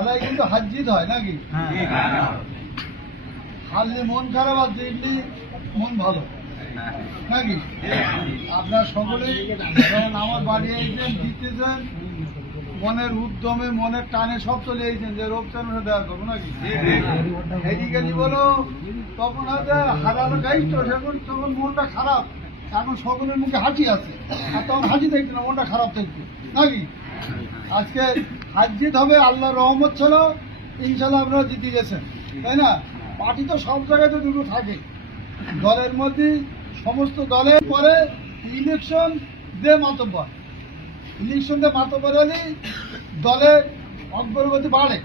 খেলায় কিন্তু হার জিত হয় নাকি? হারলে মন খারাপ আর জিতলি মন ভালো। নাকি? আপনার সকলেই যেমন আমার বাড়ি আইছেন জিতেছেন মনের উদ্যমে মনের টানে সব চলে এসেছেন যে রূপচানের দেওয়া করব নাকি? এদিকে বলো তখন হয়তো হারালো গাইছ তো সেখন তখন মনটা খারাপ। এখন সকলের মুখে হাসি আছে। আর তখন হাসি দেখছি না মনটা খারাপ থাকছে নাকি? আজকে জিত হবে আল্লাহ রহমত ছিল ইনশাল্লাহ আপনারা জিতে গেছেন। তাই না? পার্টি তো সব জায়গায় তো দুটো থাকে। দলের মধ্যে সমস্ত দলের পরে ইলেকশন দে মাতব্বর। ইলেকশন দে মাতব্বর হলেই দলের অগ্রগতি বাড়ে।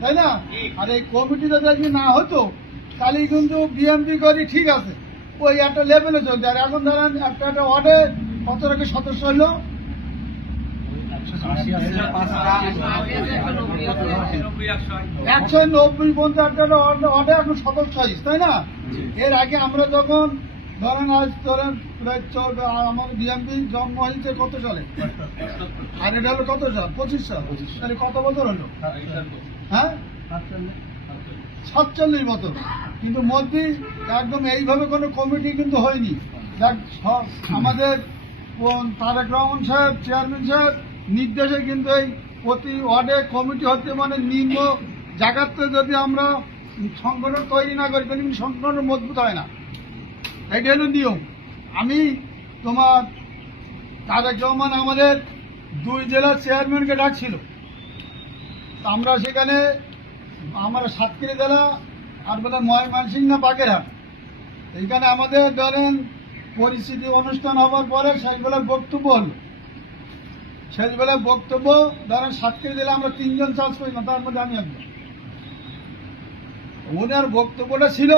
তাই না? আর এই কমিটিটা যদি না হতো, তাহলে কিন্তু বিএমপি করি ঠিক আছে। ওই একটা লেভেলে চলছে আর এখন ধরেন একটা একটা ওয়ার্ডে কত রাখে সদস্য হলো? একশো নব্বই একটা ওয়ার্ডে এখন সদস্য হয়েছে তাই না? এর আগে আমরা যখন ধরেন আজ ধরেন প্রায় আমার বিএমপি জন্ম হয়েছে কত সালে? আর এটা হলো কত সাল? পঁচিশ সাল। তাহলে কত বছর হলো? হ্যাঁ? সাতচল্লিশ বছর। কিন্তু মোদি একদম এইভাবে কোনো কমিটি কিন্তু হয়নি। দেখ আমাদের তারেক রহমান সাহেব চেয়ারম্যান সাহেব নির্দেশে কিন্তু এই প্রতি ওয়ার্ডে কমিটি হচ্ছে মানে নিম্ন জায়গাতে যদি আমরা সংগঠন তৈরি না করি, তাহলে সংগঠন মজবুত হয় না। এটা হলো নিয়ম। আমি তোমার তারেক রহমান আমাদের দুই জেলার চেয়ারম্যানকে ডাকছিল। তা আমরা সেখানে আমরা সাতক্ষীরা জেলা আর বোধহয় ময়মনসিং না বাগেরহাট। এইখানে আমাদের ধরেন পরিস্থিতি অনুষ্ঠান হওয়ার পরে সেইবেলায় বক্তব্য হলো। সেইবেলায় বক্তব্য, ধরেন সাতক্ষীরা দিলে আমরা তিনজন চাষ করি না, তার মধ্যে আমি একজন। ওনার বক্তব্যটা ছিল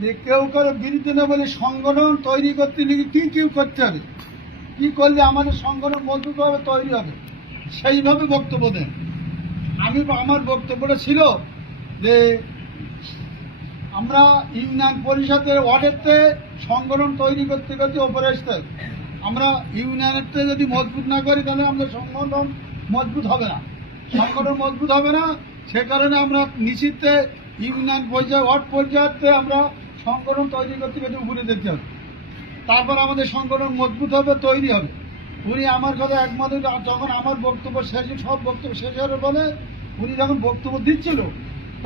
যে কেউ কারও বিরুদ্ধে না বলে সংগঠন তৈরি করতে লিখে কি কি করতে হবে? কি করলে আমাদের সংগঠন মজবুত হবে তৈরি হবে? সেইভাবে বক্তব্য দেন। আমি, আমার বক্তব্যটা ছিল যে আমরা ইউনিয়ন পরিষদের ওয়ার্ডেরতে সংগঠন তৈরি করতে করতে ওপরে আসতে। আমরা ইউনিয়নেরতে যদি মজবুত না করি, তাহলে আমাদের সংগঠন মজবুত হবে না। সংগঠন মজবুত হবে না, সে কারণে আমরা নিশ্চিতে ইউনিয়ন পর্যায়ে, ওয়ার্ড পর্যায়েতে আমরা সংগঠন তৈরি করতে করতে উপরে যেতে হবে। তারপর আমাদের সংগঠন মজবুত হবে, তৈরি হবে। উনি আমার কথা একমাত্র যখন আমার বক্তব্য শেষ সব বক্তব্য শেষ হওয়ার বলে, উনি যখন বক্তব্য দিচ্ছিল,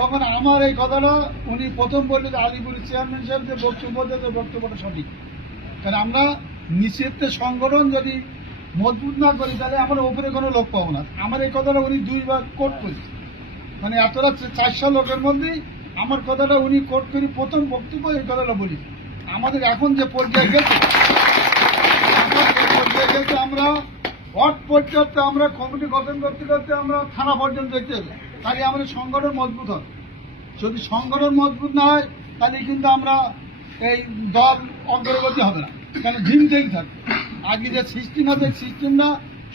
তখন আমার এই কথাটা উনি প্রথম বললেন যে আলিপুর চেয়ারম্যান সাহেব যে বক্তব্য দেবে বক্তব্যটা সঠিক। কারণ আমরা নিষেধের সংগঠন যদি মজবুত না করি, তাহলে আমরা ওপরে কোনো লোক পাবো না। আমার এই কথাটা উনি দুইবার কোট করি মানে এতটা চারশো লোকের মধ্যে আমার কথাটা উনি কোট করি প্রথম বক্তব্য এই কথাটা বলি। আমাদের এখন যে পর্যায়ে গেছে পর্যায়ে গেছে আমরা ওয়ার্ড পর্যন্ত আমরা কমিটি গঠন করতে করতে আমরা থানা পর্যন্ত দেখতে তাহলে আমাদের সংগঠন মজবুত হবে। যদি সংগঠন মজবুত না হয়, তাহলে কিন্তু আমরা এই দল অগ্রগতি হবে না। কেন ঝিমতেই থাকবে? আগে যে সিস্টেম আছে সিস্টেমটা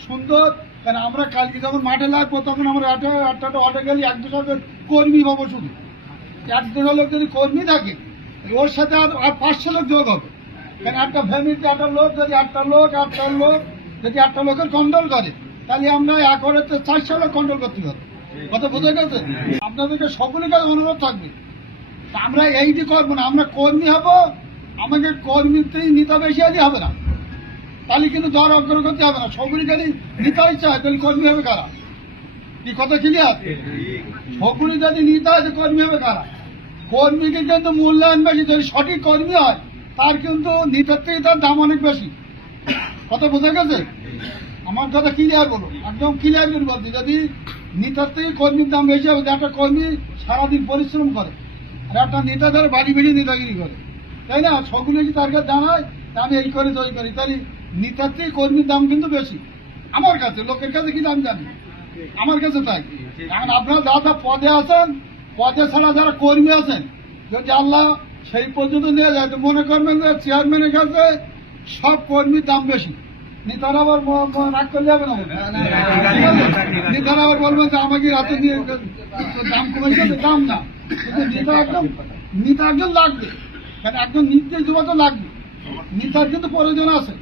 সুন্দর, কেন আমরা কালকে যখন মাঠে লাগবো, তখন আমরা আটটা আটটা অর্ডার গেলে এক দুশো করে কর্মী পাবো শুধু। এক দুশো লোক যদি কর্মী থাকে ওর সাথে আর আর পাঁচশো লোক যোগ হবে। কেন একটা ফ্যামিলিতে একটা লোক, যদি একটা লোক, আটটা লোক, যদি একটা লোকের কন্ট্রোল করে, তাহলে আমরা এক ওরেতে চারশো লোক কন্ট্রোল করতে হবে। কথা বোঝা গেছে আপনাদেরকে সকলের কাছে অনুরোধ থাকবে, আমরা এইটি করব না, আমরা কর্মী হব আমাকে কর্মীতেই নেতা বেশি আজই হবে না। তাহলে কিন্তু দর অগ্রগতি হবে না। সকলে খালি নেতাই চায়, তাহলে কর্মী হবে কারা? কি কথা ক্লিয়ার সকলে যদি নেতা আছে, কর্মী হবে কারা? কর্মীকে কিন্তু মূল্যায়ন বেশি। যদি সঠিক কর্মী হয়, তার কিন্তু নেতার থেকে তার দাম অনেক বেশি। কথা বোঝা গেছে? আমার কথা ক্লিয়ার বলো একদম ক্লিয়ার করে বলছি, যদি নেতার থেকে কর্মীর দাম বেশি হবে একটা কর্মী সারাদিন পরিশ্রম করে, আর একটা নেতা ধরে বাড়ি বেরিয়ে নেতাগিরি করে। তাই না? সকলে যদি তার কাছে জানায় আমি এই করি ওই করি। তাহলে নেতার থেকে কর্মীর দাম কিন্তু বেশি। আমার কাছে লোকের কাছে কি দাম জানি? আমার কাছে তাই। এখন আপনারা যা যা পদে আছেন পদে ছাড়া যারা কর্মী আছেন যদি আল্লাহ সেই পর্যন্ত নিয়ে যায় তো মনে করবেন যে চেয়ারম্যানের কাছে সব কর্মীর দাম বেশি। নেতারা আবার রাগ করলে যাবে না? নেতারা আবার বলবেন যে আমাকে রাতে দিয়ে দাম কমেছে দাম না। কিন্তু নেতা একদম নেতা একজন লাগবে। কারণ একজন নির্দেশ দেওয়া তো লাগবে। নেতার কিন্তু প্রয়োজন আছে।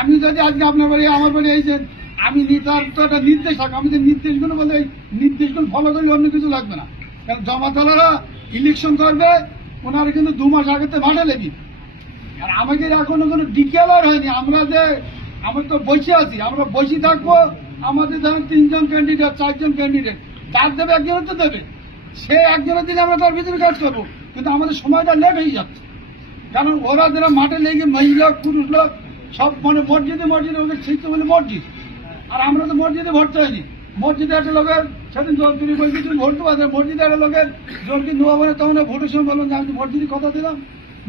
আমি যদি আজকে আপনার বাড়ি, আমার বাড়ি যে আমি নিতার তো একটা নির্দেশ থাকে। আমি যে নির্দেশগুলো বলে নির্দেশগুলো ফলো করি অন্য কিছু লাগবে না। কারণ জমাতলারা ইলেকশন করবে, ওনারা কিন্তু দু মাস আগে তো মাঠে লেগে আর আমাদের এখনও কোনো ডিকেলার হয়নি। আমরা যে, আমরা তো বসে আছি, আমরা বসে থাকব। আমাদের ধরেন তিনজন ক্যান্ডিডেট চারজন ক্যান্ডিডেট তার দেবে একজনের তো দেবে। সে একজনের দিলে আমরা তার ভিতরে কাজ করব। কিন্তু আমাদের সময়টা লেট হয়ে যাচ্ছে। কারণ ওরা যারা মাঠে লেগে মহিলা পুরুষ লোক সব মানে মসজিদে মসজিদে ওদের শিখতে বলে মসজিদ। আর আমরা তো মসজিদে ভোট হয়নি মসজিদে একটা লোকের সেদিন চৌধুরী বলছি তুমি ভোট দেবো আর মসজিদে একটা লোকের জলকি নেওয়া মানে তখন ভোটের সময় বললাম যে আমি মসজিদে কথা দিলাম।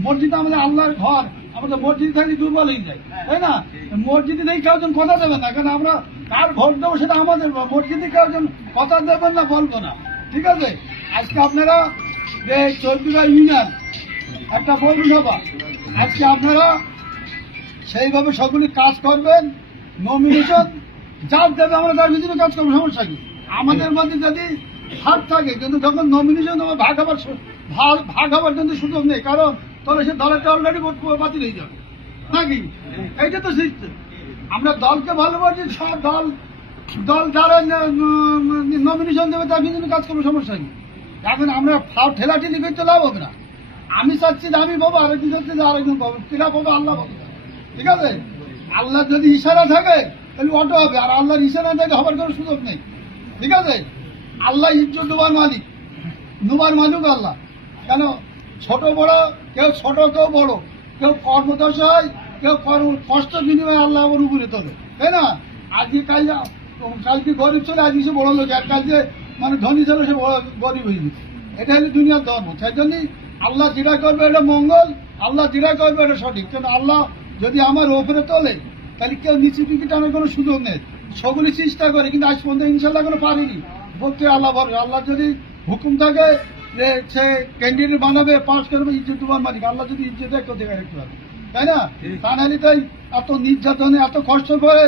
মসজিদ আমাদের আল্লাহর ঘর। আমাদের মসজিদ থাকলে দুর্বল হয়ে যায়। তাই না? মসজিদে নেই কেউ জন কথা দেবে না। কারণ আমরা কার ভোট দেবো সেটা আমাদের। মসজিদে কেউ জন কথা দেবেন না বলব না। ঠিক আছে? আজকে আপনারা যে চৌধুরী ইউনিয়ন, একটা পৌরসভা। আজকে আপনারা সেইভাবে সকলে কাজ করবেন নমিনেশন যার দেবে আমরা তার ভিতরে কাজ করব, সমস্যা কি? আমাদের মধ্যে যদি ভাগ থাকে, কিন্তু যখন নমিনেশন আমার ভাগ হবার ভাগ হবার কিন্তু সুযোগ নেই, কারণ তাহলে সে দলেরটা অলরেডি ভোট বাতিল হয়ে যাবে। নাকি? এইটা তো সিস্টেম। আমরা দলকে ভালোবাসি, সব দল দল যারা নমিনেশন দেবে, তার ভিতরে কাজ করব, সমস্যা কি? এখন আমরা ফাও ঠেলাঠেলি করতে লাভ হবে না আমি চাচ্ছি যে আমি পাবো আরেকজন চাচ্ছি যে আরেকজন পাবো কিনা পাবো আল্লাহ পাবো ঠিক আছে? আল্লাহ যদি ইশারা থাকে, তাহলে অটো হবে। আর আল্লাহর ইশারা থাকে হবার কোনো সুযোগ নেই। ঠিক আছে? আল্লাহ ইজ্জত ডুবার মালিক। নুবার মালিক আল্লাহ। কেন? ছোট বড়, কেউ ছোট, কেউ বড়। কেউ কর্মদশায় কেউ কর্ম কষ্ট বিনিময়ে আল্লাহ উপরে তোলে তাই না? আজকে কাল, কালকে গরিব ছিল আজকে বড় লোক আর কালকে মানে ধনী ছিল সে গরিব হয়ে গেছে। এটা হলো দুনিয়ার ধর্ম। সেই জন্যই আল্লাহ যেটা করবে এটা মঙ্গল আল্লাহ যেটা করবে এটা সঠিক। কেন আল্লাহ যদি আমার ওপরে তোলে তাহলে কেউ নিচু দিকে টানার কোনো সুযোগ নেই। সবগুলি চেষ্টা করে কিন্তু আজ পর্যন্ত ইনশাল্লাহ কোনো পারিনি। বলতে আল্লাহ ভরসা আল্লাহ যদি হুকুম থাকে যে সে ক্যান্ডিডেট বানাবে পাশ করবে ইজ্জত তোমার মালিক। আল্লাহ যদি ইজ্জত কোথায় রাখতে পারবে তাই না? তা নাহলে তাই এত নির্যাতনে এত কষ্ট করে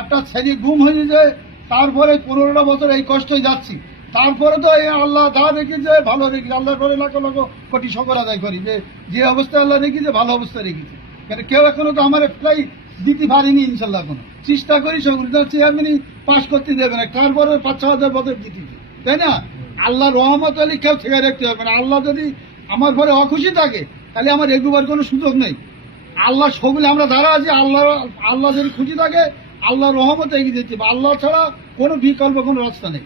একটা ছেলে গুম হয়ে যায় তারপরে পনেরোটা বছর এই কষ্টই যাচ্ছি। তারপরে তো এই আল্লাহ যা রেখেছে ভালো রেখেছে আল্লাহ করে লাখো লাখো কোটি শকর আদায় করি। যে যে অবস্থায় আল্লাহ রেখেছে ভালো অবস্থায় রেখেছে কেন কেউ এখনও তো আমার প্রায় দিতে পারিনি ইনশাল্লাহ এখনও। চেষ্টা করি সকল চেয়ারম্যানই পাশ করতে দেবে না। তারপরে পাঁচ ছ হাজার বছর দিতে তাই না? আল্লাহ রহমত আলী কেউ থেকে রাখতে হবে না। আল্লাহ যদি আমার ঘরে অখুশি থাকে, তাহলে আমার এগুবার কোনো সুযোগ নেই। আল্লাহ সবগুলো আমরা দাঁড়া আছি, আল্লাহ আল্লাহ যদি খুশি থাকে আল্লাহ রহমত এগিয়ে দিচ্ছে আল্লাহ ছাড়া কোনো বিকল্প কোনো রাস্তা নেই।